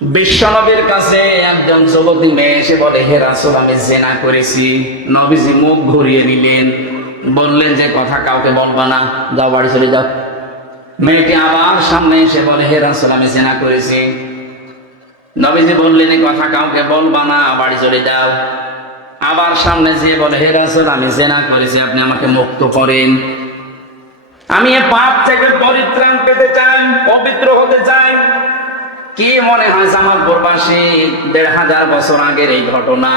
বিশ্বনবীর কাছে একজন যুবতী মেয়ে এসে বলে, হে রাসূল, আমি জেনা করেছি। নবীজি মুখ ঘুরিয়ে দিলেন বললেন যে, কথা কাউকে বলবা না, যাও বাড়ি চলে যাও। মেয়েটি আবার সামনে এসে বলে, হে রাসূল, আমি জেনা করেছি। নবীজি বললেন কথা কাউকে বলবা না, বাড়ি চলে যাও। আবার সামনে যেয়ে বলে, হে রাসূল, আমি জেনা করেছি, আপনি আমাকে মুক্ত করেন। আমি এ পাপ থেকে পরিত্রাণ পেতে চাই, পবিত্র হতে চাই। কি মনে হয় জামালপুর বাসী দেড় হাজার বছর আগের এই ঘটনা?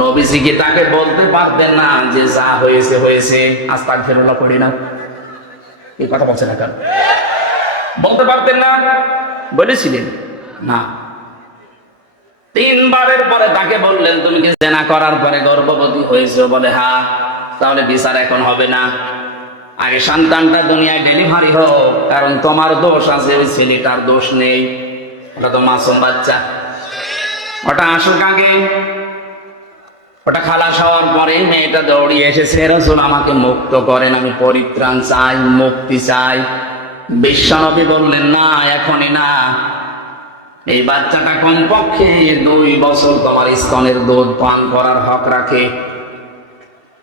নবীজি কি তাকে বলতে পারতেন না যে যা হয়েছে হয়েছে, আস্তাক ফেরুল্লাহ পড়ি না এই কথা বলছে না কেন? বলতে পারতেন না? বলেছিলেন। না। তিনবারের পরে তাকে বললেন, তুমি কি জেনা করার পরে গর্ভবতী হয়েছে? বলে, হা, তাহলে বিচার এখন হবে না। আগে সন্তানটা দুনিয়ায় ডেলিভারি হোক, কারণ তোমার দোষ আছে, ওই ছেলেটার দোষ নেই। ওটা তো মাসুম বাচ্চা। ওটা আসুক আগে ওটা খালাস হওয়ার পরে মেয়েটা দৌড়িয়ে এসেছে, রসুল, আমাকে মুক্ত করেন, আমি পরিত্রাণ চাই, মুক্তি চাই। বিশ্বনবী বললেন, না, এখনই না। এই বাচ্চাটা কমপক্ষে দুই বছর তোমার স্তনের দুধ পান করার হক রাখে।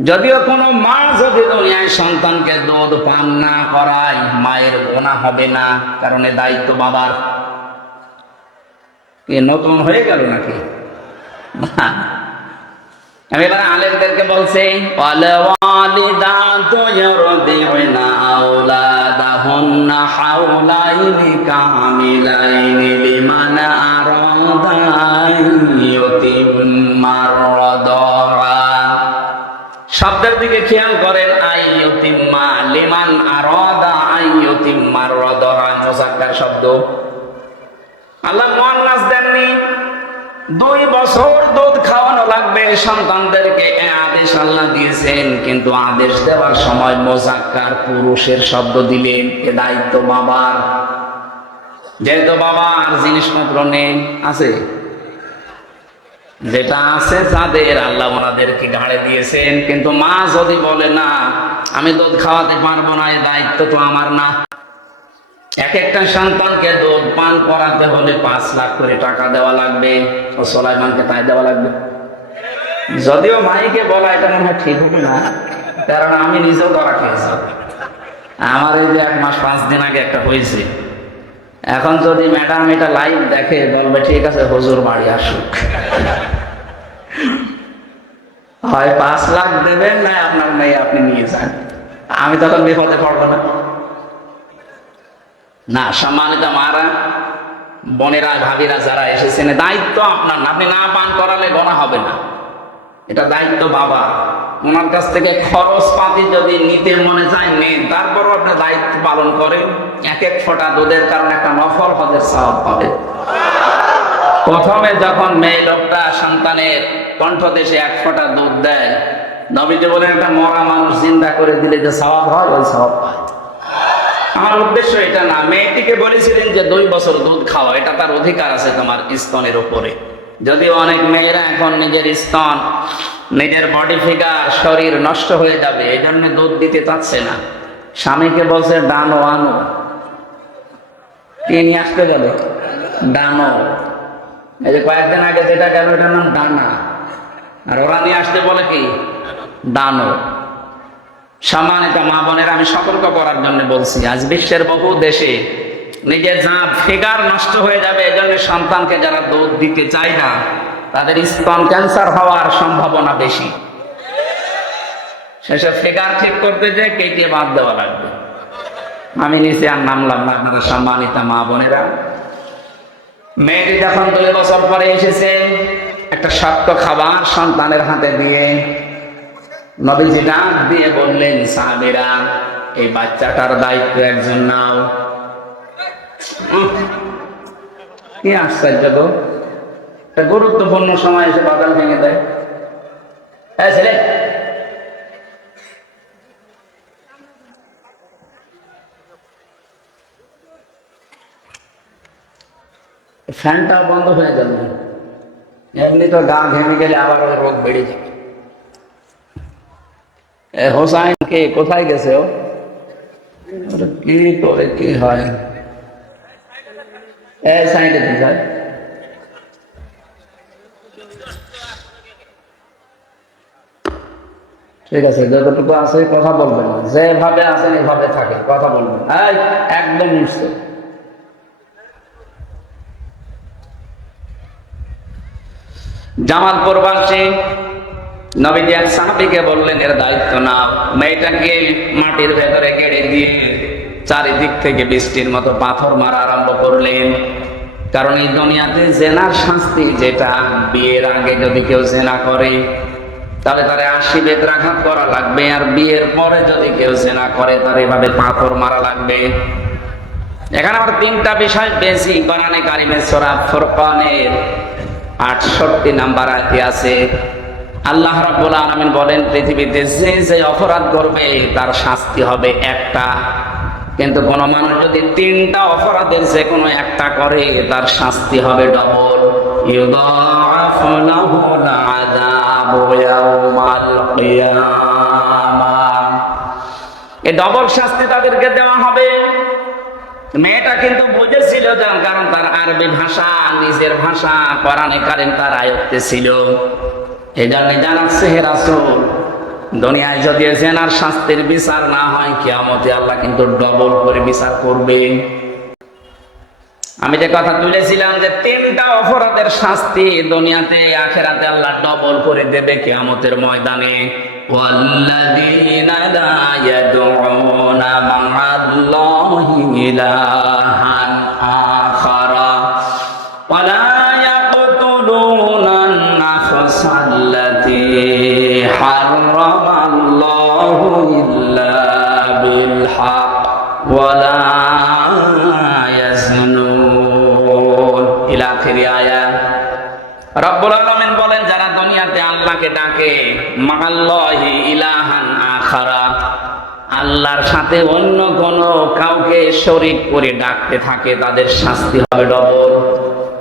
যদিও কোনো মা যদি দুনিয়ায় সন্তানকে দুধ পান না করায়, মায়ের গোনা হবে না, কারণ দায়িত্ব বাবার। নতুন হয়ে গেল নাকি? না। আমি এবার আলেমদেরকে বলছি শব্দের দিকে খেয়াল করেন আইয়ুতিম্মা লিমান আরাদা আইয়ুতিম্মার রাদা মুযাক্কার শব্দ। দুই বছর দুধ খাওয়ানো লাগবে। সন্তানদেরকে আদেশ আল্লাহ দিয়েছেন, কিন্তু আদেশ দেওয়ার সময় মোজাক্কার পুরুষের শব্দ দিলেন, এ দায়িত্ব বাবার। যেহেতু বাবার জিনিসপত্র নেই, আছে? যেটা আছে যাদের আল্লাহ ওনাদেরকে গাড়ে দিয়েছেন, কিন্তু মা যদি বলে, না, আমি দুধ খাওয়াতে পারব না এই দায়িত্ব তো আমার না। এক একটা সন্তানকে দুধ পান করাতে হলে পাঁচ লাখ করে টাকা দেওয়া লাগবে ও সোলাইমানকে তাই দেওয়া লাগবে। যদিও মাইকে বলা এটা মনে হয় ঠিক হবে না, কারণ আমি নিজেও ধরা খেয়েছি। আমার এই যে এক মাস পাঁচ দিন আগে একটা হয়েছে। এখন যদি ম্যাডাম এটা লাইভ দেখে, বলবে, ঠিক আছে, হুজুর বাড়ি আসুক। হয় পাঁচ লাখ দেবেন না, আপনার মেয়ে আপনি নিয়ে যান। আমি তখন বিপদে পড়ব না। না, সম্মানিত মারা, বোনেরা, ভাবিরা যারা এসেছেন, দায়িত্ব আপনার না। আপনি না পান করালে গোনা হবে না। এটা দায়িত্ব বাবা। ওনার কাছ থেকে খরচ পাতি যদি নিতে মনে যায়, নেন। তারপরও আপনি দায়িত্ব পালন করেন। এক এক ফোঁটা দুধের কারণে একটা নফল হজের স্বভাব পাবে প্রথমে যখন মেয়ে লোকটা সন্তানের কণ্ঠ দেশে এক ফোঁটা দুধ দেয়, নবীজি বলেন, একটা মরা মানুষ চিন্তা করে দিলে যে স্বভাব হয়, ওই স্বভাব পায় আমার উদ্দেশ্য এটা না। মেয়েটিকে বলেছিলেন যে, দুই বছর দুধ খাওয়া এটা তার অধিকার আছে তোমার স্তনের উপরে। যদিও অনেক মেয়েরা এখন নিজের স্তন, নিজের বডি ফিগার শরীর নষ্ট হয়ে যাবে, এই জন্য দুধ দিতে চাচ্ছে না। স্বামীকে বলছে ডানো আনো। কে নিয়ে আসতে গেল? ডানো এই যে কয়েকদিন আগে যেটা গেল, এটার নাম ডানা আর ওরা নিয়ে আসতে বলে কি? ডানো সম্মানিত মা বোনের, আমি সতর্ক করার জন্য বলছি, আজ বিশ্বের বহু দেশে নিজের যা ফিগার নষ্ট হয়ে যাবে, এজন্য সন্তানকে যারা দুধ দিতে চায় না, তাদের স্তন ক্যান্সার হওয়ার সম্ভাবনা বেশি। সেসব ফিগার ঠিক করতে যে কেটে বাদ দেওয়া লাগবে। আমি নিচে আর নামলাম না, আপনারা সম্মানিত মা বোনেরা। মেয়েটি যখন দুই বছর পরে এসেছে, একটা শক্ত খাবার সন্তানের হাতে দিয়ে নবীজি ডাক দিয়ে বললেন, সাহাবেরা, এই বাচ্চাটার দায়িত্ব একজন নাও। কি আশ্চর্য গো। গুরুত্বপূর্ণ সময় এসে বাদাল ভেঙে দেয়। হ্যাঁ ছেলে ফ্যানটা বন্ধ হয়ে গেল। এমনি তো গা ঘেমে গেলে আবার রোগ বেড়ে যাবে এ হোসাইন কে, কোথায় গেছে ও? কি করে, কি হয়? ঠিক আছে, যতটুকু আছে কথা বলবেন। যেভাবে আছেন, এভাবে থাকে কথা বলবেন। একদম নিশ্চয় জামালপুর বাসী নবীজি এক সাহাবিকে বললেন, এর দায়িত্ব না মেয়েটাকে মাটির ভেতরে গেড়ে দিয়ে চারিদিক থেকে বৃষ্টির মতো পাথর মারা আরম্ভ করলেন। কারণ এই দুনিয়াতে জেনার শাস্তি যেটা, বিয়ের আগে যদি কেউ জেনা করে, তাহলে তার আশি বেত্রাঘাত করা লাগবে। আর বিয়ের পরে যদি কেউ জেনা করে, তার এভাবে পাথর মারা লাগবে। এখানে আমার তিনটা বিষয় বেশি। কোরআনে কারিমের সূরা ফুরকানের 68 নাম্বার আছে আল্লাহ রাব্বুল আলামিন বলেন, পৃথিবীতে যে যে অপরাধ করবে, তার শাস্তি হবে একটা। কিন্তু কোন মানুষ যদি তিনটা অপরাধের যে কোনো একটা করে, তার শাস্তি হবে ডবল এই ডবল শাস্তি তাদেরকে দেওয়া হবে। মেয়েটা কিন্তু বুঝেছিল কারণ তার আরবি ভাষা, নিজের ভাষা, কোরআনে কারিম তার আয়ত্তে ছিল। এই জন্য জানাচ্ছে হে রাসুল। দুনিয়ায় যদি শাস্তির বিচার না হয় আল্লাহ কিন্তু ডবল করে বিচার করবে। আমি যে কথা তুলেছিলাম যে তিনটা অপরাধের শাস্তি দুনিয়াতে, আখেরাতে আল্লাহ ডবল করে দেবে কিয়ামতের ময়দানে। ওয়াল্লাযীনা ইয়াদউনা التي حرم الله إلا بالحق ولا يزنون إلى آخر آية রব্বুল আলামিন বলেন যারা দুনিয়াতে আল্লাহকে ডাকে মাহাল্লাহি ইলাহান আখারা আল্লাহর সাথে অন্য কোন কাউকে শরীক করে ডাকতে থাকে তাদের শাস্তি হবে ডবল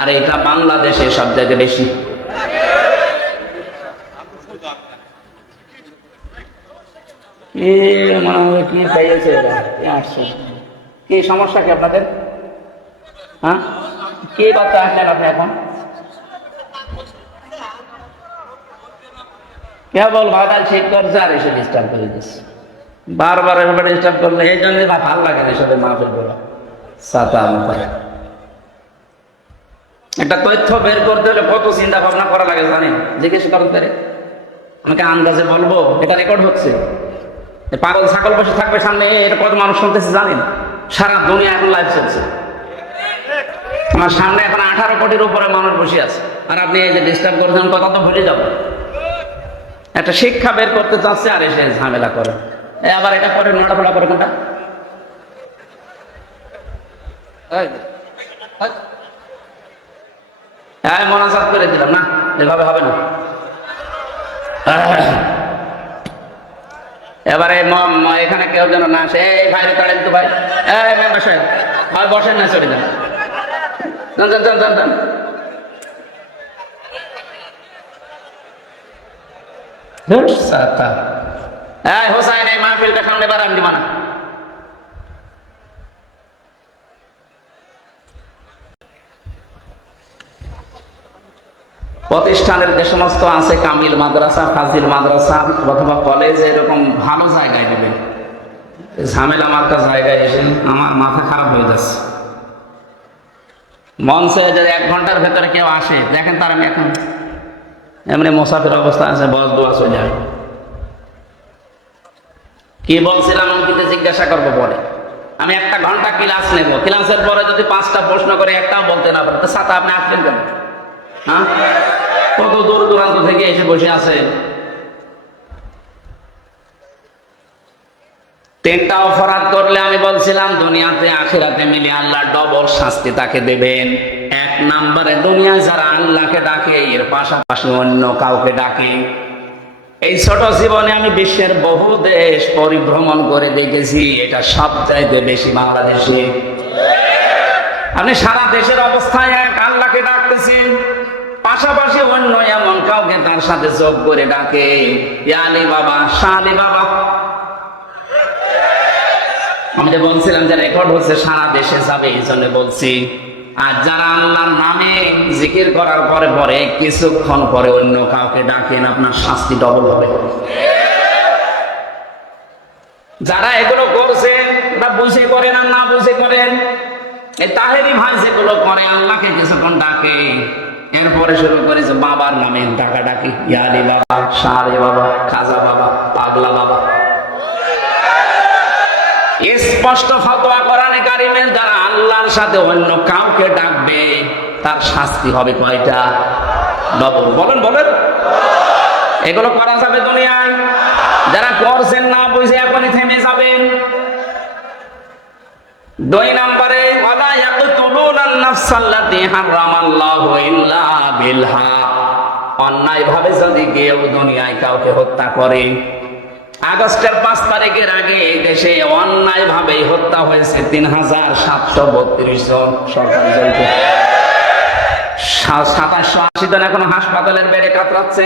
আর এটা বাংলাদেশে সব জায়গায় বেশি মনে কি আসছে কি সমস্যা কি আপনাদের? হ্যাঁ? কে আসলেন আপনি এখন? কেবল ঠিক করছে আর এসে ডিস্টার্ব করে দিচ্ছে। বারবার এভাবে ডিস্টার্ব করলে এই জন্য ভালো লাগে না এসবে মাহফিল করা। সাতা একটা তথ্য বের করতে হলে কত চিন্তা ভাবনা করা লাগে জানেন? জিজ্ঞেস করেন তারে আমাকে আন্দাজে বলব, এটা রেকর্ড হচ্ছে। পাগল ছাগল বসে থাকবে সামনে এটা কত মানুষ শুনতেছে জানেন? সারা দুনিয়া এখন লাইভ চলছে। আমার সামনে এখন আঠারো কোটির উপরে মানুষ বসে আছে। আর আপনি এই যে ডিস্টার্ব করছেন, কথা তো ভুলে যাব একটা শিক্ষা বের করতে চাচ্ছে আর এসে ঝামেলা করে। আবার এটা করে নোটা ফোলা করে কোনটা? হ্যাঁ মনাজাত করে দিলাম, না, এভাবে হবে না। এবারে এখানে কেউ যেন না আসে। এই ভাইরে তাড়েন তো ভাই। এই মেম্বার সাহেব ভাই বসেন না চলে যান। যান যান যান যান যান। ধুর, সাতা। এই হোসাইন এই মাহফিলটা সামনে বাড়ান দিবা না প্রতিষ্ঠানের যে সমস্ত আছে, কামিল মাদ্রাসা, ফাজিল মাদ্রাসা, অথবা কলেজ এরকম ভালো জায়গায় নেবেন ঝামেলা মার্কা জায়গায় এসে আমার মাথা খারাপ হয়ে যাচ্ছে। মঞ্চে যদি এক ঘণ্টার ভেতরে কেউ আসে। দেখেন তার আমি এখন এমনি মোসাফির অবস্থা আছে, বস দোয়া চলে যাবে। কি বলছিলাম, অঙ্কিতে জিজ্ঞাসা করব পরে। আমি একটা ঘণ্টা ক্লাস নেব। ক্লাসের পরে যদি পাঁচটা প্রশ্ন করে একটাও বলতে না পারে তো সাথে আপনি আসলেন কেন? হ্যাঁ? কত দূর দূরান্ত থেকে এসে বসে আছে? তিনটা অপরাধ করলে আমি বলছিলাম, দুনিয়াতে আখিরাতে মিলে আল্লাহ ডবল শাস্তি তাকে দেবেন। এক নম্বরে, দুনিয়ায় যারা আল্লাহকে ডাকে, এর পাশাপাশি অন্য কাউকে ডাকে। এই ছোট জীবনে আমি বিশ্বের বহু দেশ পরিভ্রমণ করে দেখেছি, এটা সব চাইতে বেশি বাংলাদেশে। আপনি সারা দেশের অবস্থায় পাশাপাশি অন্য এমন কাউকে তার সাথে যোগ করে ডাকে ইয়ালি বাবা শালি বাবা আমি বলছিলাম যে রেকর্ড হচ্ছে, সারা দেশে যাবে, এই জন্য বলছি। আর যারা আল্লাহর নামে জিকির করার পরে পরে, কিছুক্ষণ পরে অন্য কাউকে ডাকেন, আপনার শাস্তি ডবল হবে। যারা এগুলো করছেন তা বুঝে করেন আর না বুঝে করেন, এই তাহেরি ভাই যেগুলো করে, আল্লাহকে কিছুক্ষণ ডাকে। এরপরে শুরু করেছে বাবার নামে ডাকা ডাকি ইয়ালি বাবা সারে বাবা, খাজা বাবা, পাগলা বাবা। স্পষ্ট ফতোয়া কোরআনে কারিমের দ্বারা আল্লাহর সাথে অন্য কাউকে ডাকবে, তার শাস্তি হবে কয়টা? ডবল বলেন বলেন। এগুলো করা যাবে দুনিয়ায়। যারা করছেন না, বুঝে এখনই থেমে যাবেন। দুই নম্বরে অন্যায় ভাবে যদি কেউ দুনিয়ায় কাউকে হত্যা করে, আগস্টের পাঁচ তারিখের আগে দেশে অন্যায় ভাবে হত্যা হয়েছে তিন হাজার সাতশো বত্রিশ জন সরকারি জনকে সাতাশশো আশি জন এখন হাসপাতালের বেড়ে কাতরাচ্ছে।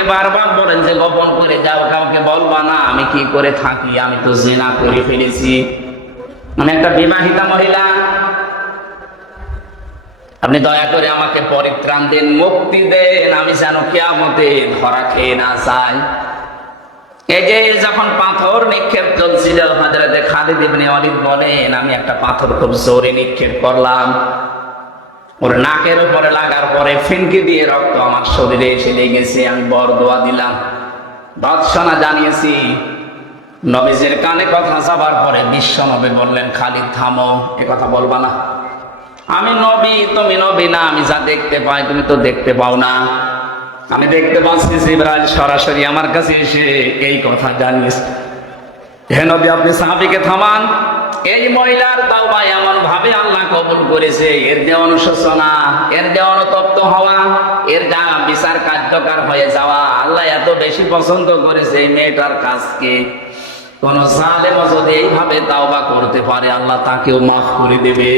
আমাকে বারবার বলেন যে, গোপন করে যাও, কাউকে বলবা না, আমি কি করে থাকি? আমি তো জেনা করে ফেলেছি। আমি একটা বিবাহিতা মহিলা, আপনি দয়া করে আমাকে পরিত্রাণ দিন, মুক্তি দেন, আমি যেন কেয়ামতে ধরা খেয়ে না যাই। এই যে যখন পাথর নিক্ষেপ চলছিল হাজরাতে খালিদ ইবনে ওয়ালিদ বলেন, আমি একটা পাথর খুব জোরে নিক্ষেপ করলাম। ওর নাকের উপরে লাগার পরে ফিনকি দিয়ে রক্ত আমার শরীরে এসে লেগেছে, আমি বড় দোয়া দিলাম। বাদশানা জানিয়েছি, নবীজের কানে কথা যাবার পরে বিশ্ব নবী বললেন খালি থামো, এ কথা বলবা না। আমি নবী, তুমি নবী না, আমি যা দেখতে পাই তুমি তো দেখতে পাও না। আমি দেখতে পাচ্ছি জিবরাইল সরাসরি আমার কাছে এসে এই কথা জানিয়েছে। হে নবী, আপনি সাহাবিকে থামান। এই মহিলার তাওবা এমন ভাবে আল্লাহ কবুল করেছে, এর যে অনুশোচনা, এর যে অনুতপ্ত হওয়া, এর যা বিচার কার্যকর হয়ে যাওয়া, আল্লাহ এত বেশি পছন্দ করেছে এই মেয়েটার কাজকে। কোন সালেম যদি এইভাবে তাওবা করতে পারে, আল্লাহ তাকেও মাফ করে দেবে।